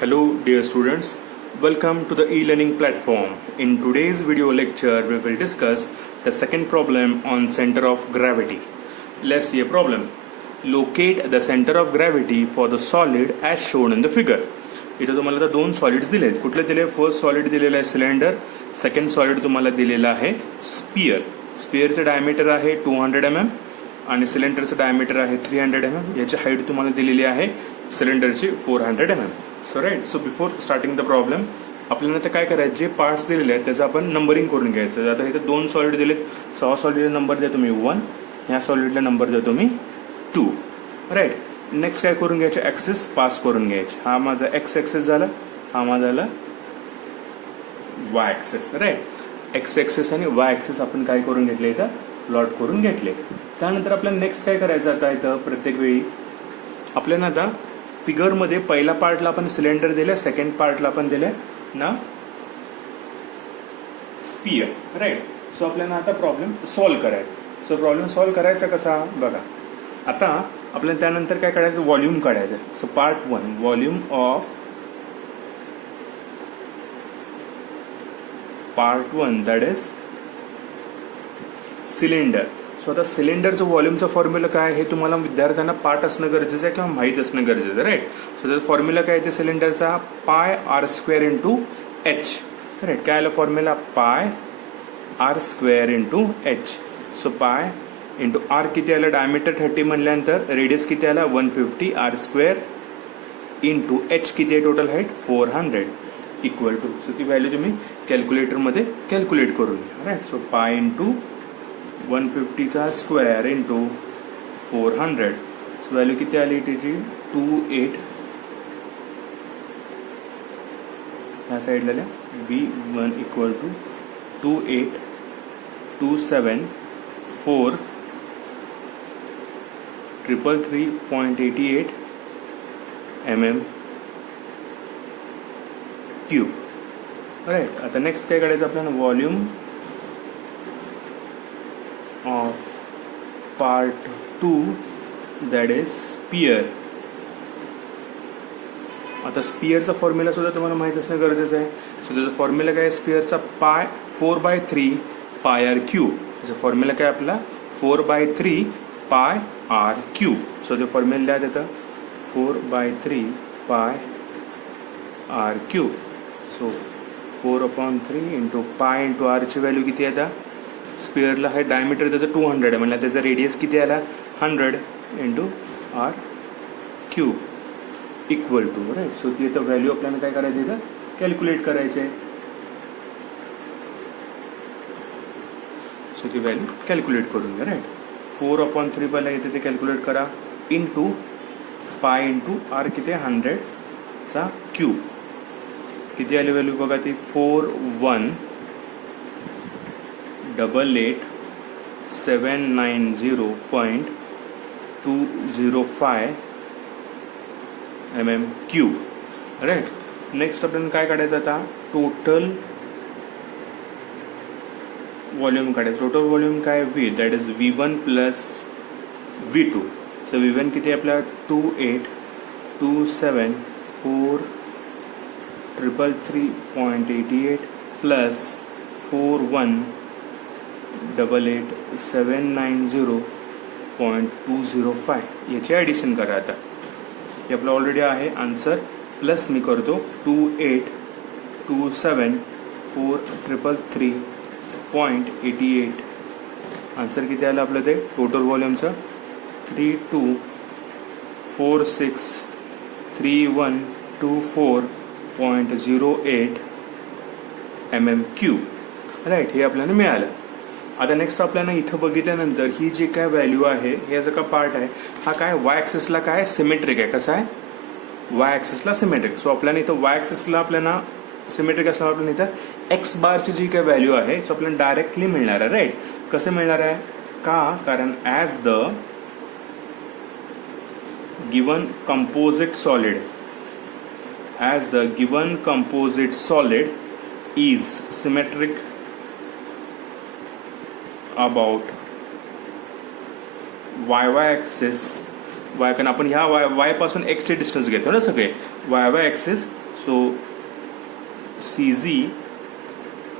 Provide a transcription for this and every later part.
Hello dear students, welcome to the e-learning platform. In today's video lecture we will discuss the second problem on center of gravity. Let's see a problem. Locate the center of gravity for the solid as shown in the figure. इथे तुम्हाला आता दोन solids दिलेत. कुठले दिले? First solid दिलेला आहे cylinder, second solid तुम्हाला दिलेला आहे स्पियर. स्पियरचं डायमीटर आहे 200 mm आणि सिलेंडरचं डायमीटर आहे 300 mm. याची हाईट तुम्हाला दिलेली आहे सिलेंडरची 400 mm. So right, so before starting the problem आपल्याला आता काय करायचं, जे पार्ट्स दिलेले आहेत त्याचं आपण नंबरिंग करून घ्यायचं. आता इथे दोन सॉलिड दिलेत, सहा सॉलिडला नंबर द्या तुम्ही 1, ह्या सॉलिडला नंबर द्या तुम्ही 2. राईट, नेक्स्ट काय करून घ्यायचे, ऍक्सिस पास करून घ्यायचे. हा माझा एक्स ऍक्सिस झाला, हा माझा झाला Y axis. Right, X axis आणि वाय ऍक्सिस आपण काय करून घेतले, इथं प्लॉट करून घेतले. त्यानंतर आपल्याला नेक्स्ट काय करायचं, आता इथं प्रत्येक वेळी आपल्याला आता फिगरमध्ये पहिला पार्टला आपण सिलेंडर दिले, सेकंड पार्टला आपण दिले ना स्पियर. राईट, सो आपल्याला आता प्रॉब्लेम सॉल्व्ह करायचा. सो प्रॉब्लेम सॉल्व्ह करायचा कसा बघा. आता आपल्याला त्यानंतर काय काढायचं, व्हॉल्यूम काढायचं. So part 1, volume of part 1 that is cylinder. So आता सिलेंडरचं व्हॉल्यूमचं फॉर्म्युला काय हे तुम्हाला विद्यार्थ्यांना पाठ असणं गरजेचं आहे किंवा माहीत असणं गरजेचं आहे. राईट, सो त्याचा फॉर्म्युला काय आहे, सिलेंडरचा pi R square into H. Right, काय आलं formula, pi R square into H. So pi into R किती आलं, डायमीटर 30 म्हणल्यानंतर रेडियस किती आला 150 आर स्क्वेअर इंटू एच किती आहे total height 400 equal to. So ती व्हॅल्यू तुम्ही कॅल्क्युलेटरमध्ये कॅल्क्युलेट करून घ्या. राईट, सो पाय इंटू 150चा स्क्वेअर इंटू 400. सो व्हॅल्यू किती आली त्याची 28. ह्या साईडला B1 equal to 28274 333.88 mm cube. Right, आता नेक्स्ट काय काढायचं आपल्याला, volume of part 2 that is sphere. आता स्पियरचा फॉर्म्युला सुद्धा तुम्हाला माहित असणं गरजेचं आहे. सो त्याचा फॉर्म्युला काय आहे, स्पियरचा पाय 4/3 पाय आर क्यूब. त्याचा फॉर्म्युला काय आपला 4/3 पाय आर क्यूब. सो ते फॉर्म्युला लिहा देतं 4/3 pi R cube. So 4/3 into pi into आरची व्हॅल्यू किती आहे, आता स्पियरला आहे डायमीटर त्याचं 200 आहे म्हणजे त्याचा रेडियस किती आला 100 into R cube equal to. Right, so ती आता व्हॅल्यू आपल्याला काय करायची, इथं कॅल्क्युलेट करायचे. सो ती व्हॅल्यू कॅल्क्युलेट करून घ्या. राईट, 4/3 पहिला येते ते कॅल्क्युलेट करा इंटू पाय इंटू आर किती 100चा क्यूब. किती आली व्हॅल्यू बघा ती 4,188,790.205 mm क्यूब. राईट, नेक्स्ट आपल्याला काय काढायचं, आता टोटल व्हॉल्यूम काढायचं. टोटल व्हॉल्यूम काय V that is V1 plus V2. So V1 किती आपला 28,274,333.88 प्लस 41,88,790.205 याची ॲडिशन करा. आता हे आपलं ऑलरेडी आहे आन्सर, प्लस मी करतो 28,274,333.88. आन्सर किती आलं आपलं ते टोटल व्हॉल्यूमचं 32463124.08 mm क्यूब. राईट, हे आपल्याला मिळालं. आता नेक्स्ट आपल्याला इथं बघितल्यानंतर ही जी काय व्हॅल्यू आहे, याचा का पार्ट आहे, हा काय वाय ऍक्सिसला काय सिमेट्रिक आहे. कसा आहे, वाय ऍक्सिसला सिमेट्रिक. सो आपल्याला इथं वाय ऍक्सिसला आपल्याला सिमेट्रिक असल्यावर आपल्याला इथं एक्स बारची जी काय व्हॅल्यू आहे सो आपल्याला डायरेक्टली मिळणार आहे. राईट, कसं मिळणार आहे का, कारण as the given composite solid is symmetric about y axis. y कारण आपण ह्या y पासून x चे डिस्टन्स घेतो ना सगळे y axis. So CZ,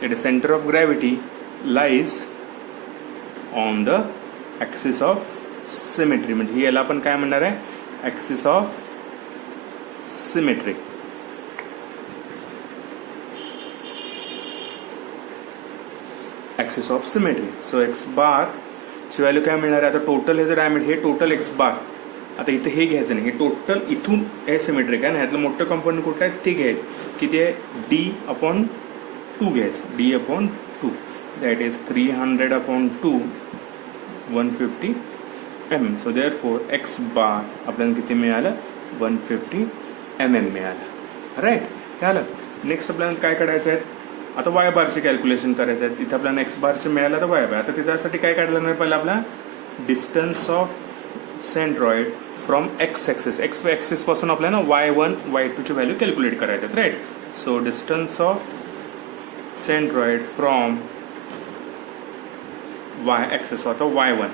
that is center of gravity, lies on the axis of symmetry. म्हणजे याला आपण काय म्हणणार आहे, axis of symmetry. Axis of symmetry. So X bar ची व्हॅल्यू काय मिळणार आहे, आता टोटल हे जे डायमीटर, हे टोटल एक्स बार, आता इथे हे घ्यायचं नाही, हे टोटल इथून हे सिमेट्रिक आहे ना, ह्यातलं मोठं कंपोनंट कुठलं आहे ते घ्यायचं. किती आहे, D/2 घ्यायचं, D/2, that is 300/2, 150 mm. So therefore X bar आपल्याला किती मिळालं, 150 mm मिळालं. राईट, कळलं. नेक्स्ट आपल्याला काय करायचं आहे, आता वाय बारचे कॅल्क्युलेशन करायचं आहे. इथं आपल्याला एक्स बारचे मिळालं तर वाय बार. आता त्यासाठी काय काढलं नाही, पहिला आपला distance of centroid from X axis, X axis पासून आपल्याला y1 y2 ची व्हॅल्यू कॅल्क्युलेट करायचे आहेत. Right, so distance of centroid from Y axis, आता y1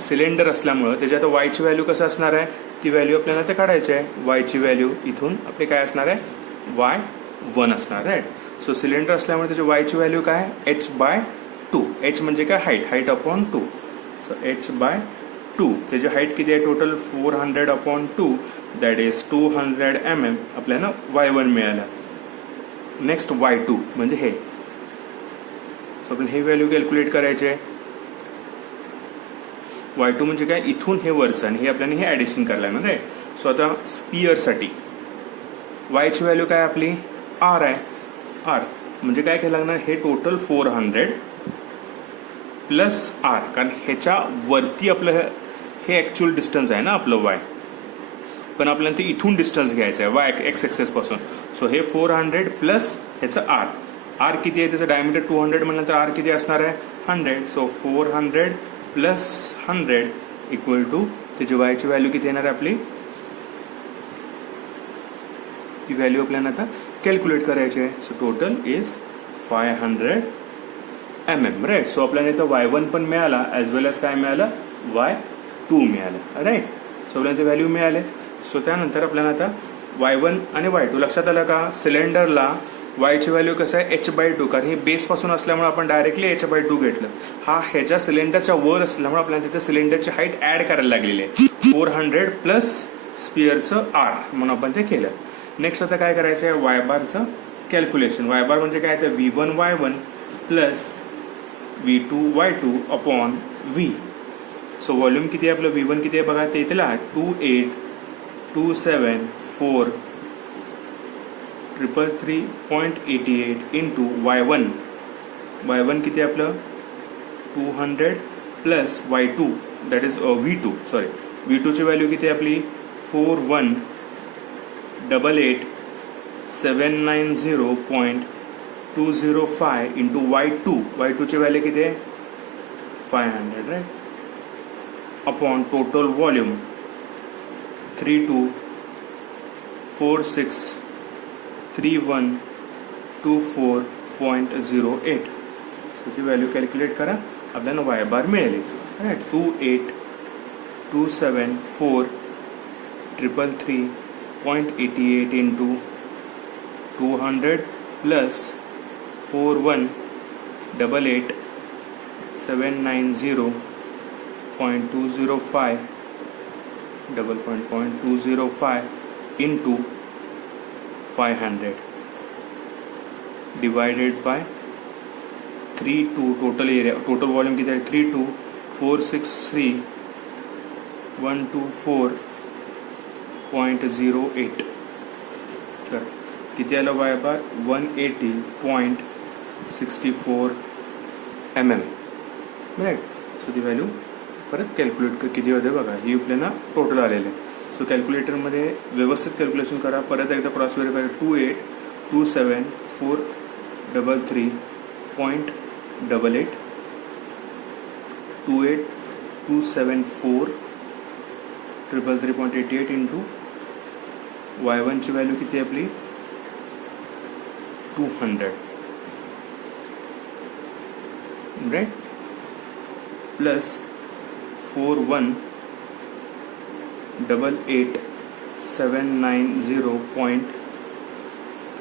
सिलेंडर असल्यामुळं त्याची आता वायची व्हॅल्यू कसं असणार आहे, ती व्हॅल्यू आपल्याला ते काढायची आहे. वायची व्हॅल्यू इथून आपली काय असणार आहे, y1 असणार. राईट, सो सिलेंडर असल्यामुळे त्याची वायची व्हॅल्यू काय, h/2. h म्हणजे काय, हाईट/2. सो h/2, त्याची हाईट किती आहे टोटल, 400/2, दॅट इज 200 mm. आपल्याला y1 मिळालं. नेक्स्ट y2 म्हणजे हे, सो आपण हे व्हॅल्यू कॅल्क्युलेट करायचे आहे. y2 म्हणजे काय, इथून हे वरचं आणि हे आपल्याला हे ॲडिशन करायला आहे ना. राईट, सो आता स्पिअरसाठी वायची व्हॅल्यू काय आपली r आहे. r म्हणजे काय केलं लागणार, हे टोटल 400 प्लस r, कारण ह्याच्या वरती आपलं हे ॲक्च्युअल डिस्टन्स आहे ना आपलं y, पण आपल्याला ते इथून डिस्टन्स घ्यायचं आहे वाय एक्स ॲक्सिस पासून. सो हे 400 प्लस ह्याचं r किती आहे, त्याचं डायमीटर 200 म्हटल्यानंतर r किती असणार आहे, 100. सो 400 प्लस 100 इक्वल टू त्याची वायची व्हॅल्यू किती येणार आहे आपली, ती व्हॅल्यू आपल्याला आता कॅल्क्युलेट करायची आहे. So total is 500 mm. Right, so आपल्याला इथं y1 पण मिळाला ॲज वेल एज काय मिळालं, y2 मिळालं. राईट, सो आपल्याला ते व्हॅल्यू मिळाले. सो त्यानंतर आपल्याला आता y1 आणि y2 लक्षात आलं का. सिलेंडरला वायची व्हॅल्यू कसं आहे, h/2, कारण हे बेसपासून असल्यामुळे आपण डायरेक्टली h/2 घेतलं. हा ह्याच्या सिलेंडरच्या वर असल्यामुळे आपल्याला तिथे सिलेंडरची हाईट ॲड करायला लागलेली आहे, 400 प्लस स्पिअरचं r, म्हणून आपण ते केलं. नेक्स्ट आता काय करायचं आहे, वाय बारचं कॅल्क्युलेशन. वाय बार म्हणजे काय, तर V1 y1 plus V2 y2 upon v. So volume किती आहे आपलं, V1 किती आहे बघा, ते इथेला 28274,333.88 इंटू y1. y1 किती आहे आपलं, 200 plus y2, that is V2, sorry V2 ची व्हॅल्यू किती आहे आपली, 41,790.205 इंटू y2 ची व्हॅल्यू किती आहे, 500. Right, upon total volume 32463124.08. So ती व्हॅल्यू कॅल्क्युलेट करा, आपल्याला वाय बार मिळेल. Right, 28,274,333.88 into 200 plus 41,790.205 0.205 into 500 divided by 32 total volume किती आहे, 32,463,124.08. तर किती आलं वाय बार, 180.64 mm. राईट, सो ती व्हॅल्यू परत कॅल्क्युलेट किती होते बघा, ही आपल्याला टोटल आलेलं आहे. सो कॅल्क्युलेटरमध्ये व्यवस्थित कॅल्क्युलेशन करा, परत एकदा क्रॉस व्हेरीफाय. 28,274,333.88 28,274,333.88 इंटू y1 ची व्हॅल्यू किती आहे आपली, 200. राईट, प्लस 41,88790.205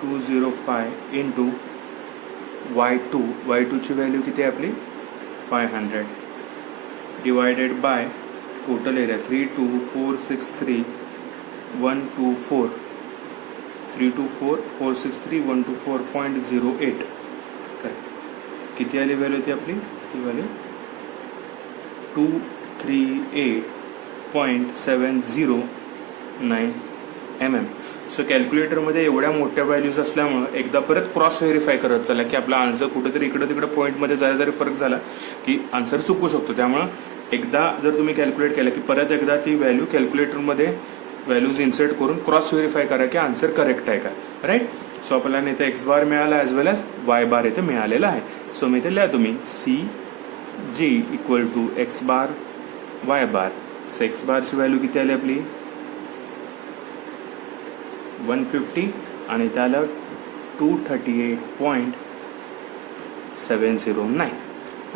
205 इंटू y2 ची व्हॅल्यू किती आहे आपली 500 डिवायडेड बाय टोटल एरिया 32463 किती आली व्हॅल्यू होती आपली ती व्हॅल्यू 238.709 mm. सो कॅल्क्युलेटरमध्ये एवढ्या मोठ्या व्हॅल्यूज असल्यामुळं एकदा परत क्रॉस व्हेरीफाय करत चला की आपला आन्सर कुठेतरी इकडं तिकडं पॉईंटमध्ये जरी फरक झाला की आन्सर चुकू शकतो. त्यामुळं एकदा जर तुम्ही कॅल्क्युलेट केलं की परत एकदा ती व्हॅल्यू कॅल्क्युलेटरमध्ये व्हॅल्यूज इन्सर्ट करून क्रॉस व्हेरीफाय करा की आन्सर करेक्ट आहे का. राईट. सो आपल्याला इथे एक्स बार मिळाला as well as y bar इथे मिळालेला आहे. सो मी इथे लिहा तुम्ही CG equal to x bar y bar. So x बारची व्हॅल्यू किती आली आपली 150 आणि त्याला 238.709.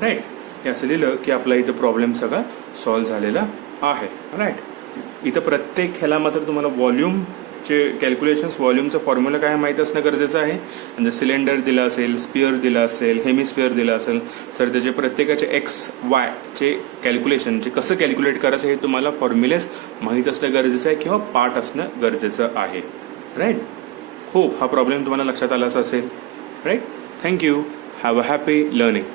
राईट. हे असं लिहिलं की आपला इथं प्रॉब्लेम सगळा सॉल्व्ह झालेला आहे. राईट. इथं प्रत्येक ह्याला मात्र तुम्हाला व्हॉल्यूमचे कॅल्क्युलेशन्स व्हॉल्यूमचा फॉर्म्युला काय माहीत असणं गरजेचं आहे. आणि सिलेंडर दिला असेल, स्पिअर दिला असेल, हेमिस्पिअर दिला असेल तर त्याचे प्रत्येकाचे XY चे कॅल्क्युलेशन जे कसं कॅल्क्युलेट करायचं हे तुम्हाला फॉर्म्युलेस माहीत असणं गरजेचं आहे किंवा पार्ट असणं गरजेचं आहे. राईट. होप हा प्रॉब्लेम तुम्हाला लक्षात आलाच असेल. Right. Thank you. Have a happy learning.